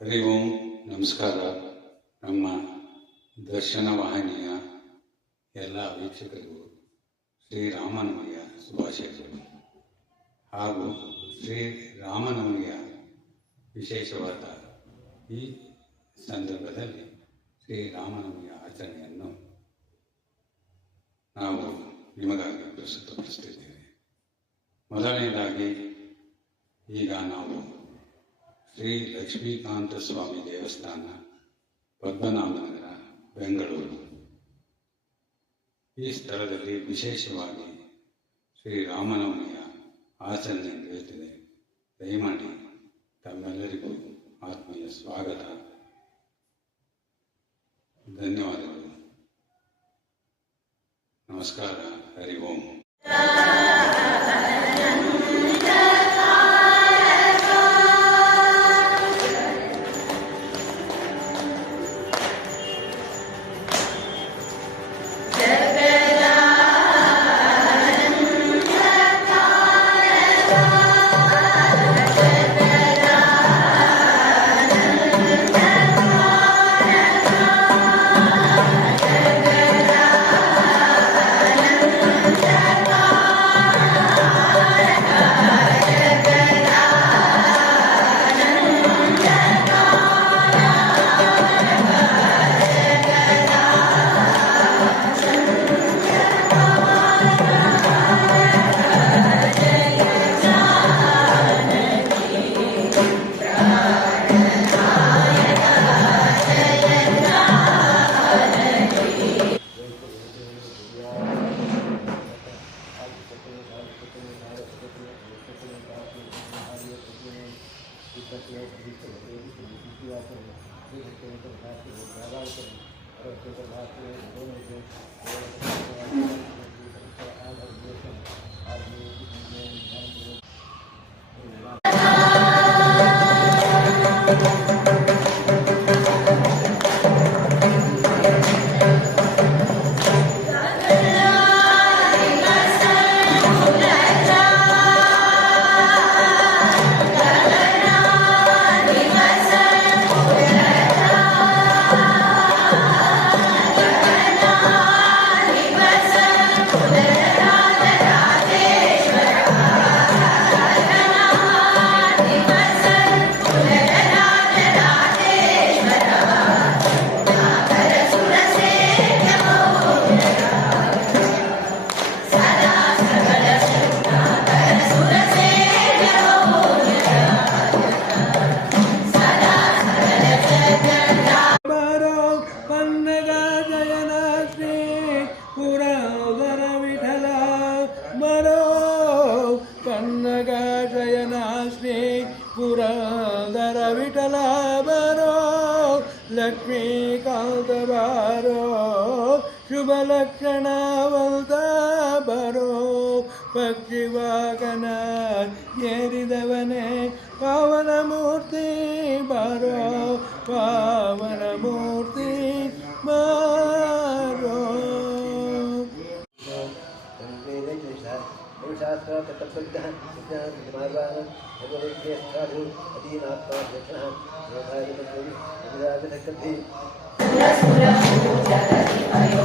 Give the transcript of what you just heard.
ಹರಿ ಓಂ. ನಮಸ್ಕಾರ. ನಮ್ಮ ದರ್ಶನ ವಾಹಿನಿಯ ಎಲ್ಲ ವೀಕ್ಷಕರಿಗೂ ಶ್ರೀರಾಮನವಮಿಯ ಶುಭಾಶಯಗಳು. ಹಾಗೂ ಶ್ರೀ ರಾಮನವಮಿಯ ವಿಶೇಷವಾದ ಈ ಸಂದರ್ಭದಲ್ಲಿ ಶ್ರೀರಾಮನವಮಿಯ ಆಚರಣೆಯನ್ನು ನಾವು ನಿಮಗಾಗಿ ಪ್ರಸ್ತುತಪಡಿಸುತ್ತಿದ್ದೇವೆ. ಮೊದಲನೇದಾಗಿ ಈಗ ನಾವು ಶ್ರೀ ಲಕ್ಷ್ಮೀಕಾಂತ ಸ್ವಾಮಿ ದೇವಸ್ಥಾನ, ಪದ್ಮನಾಭನಗರ, ಬೆಂಗಳೂರು. ಈ ಸ್ಥಳದಲ್ಲಿ ವಿಶೇಷವಾಗಿ ಶ್ರೀ ರಾಮನವಮಿಯ ಆಚರಣೆ ನಡೆಯುತ್ತಿದೆ. ದಯಮಾಡಿ ತಮ್ಮೆಲ್ಲರಿಗೂ ಆತ್ಮೀಯ ಸ್ವಾಗತ. ಧನ್ಯವಾದಗಳು. ನಮಸ್ಕಾರ, ಹರಿ ಓಂ. बीस को बताइए कि बीस की बात करें एक हफ़्ते में तो भारत के लोग ज़्यादा करें और हफ़्ते पर भारत के लोग दो महीने आज आज ये ಬಾರೋ ಶುಭ ಲಕ್ಷಣವಂತ ಬರೋ ಪಕ್ಷಿ ವಾಗನ ಏರಿದವನೇ ಪಾವನ ಮೂರ್ತಿ ಬಾರೋ ಪಾವನ ಮೂರ್ತಿ ಬಾರೋ జగతి పయో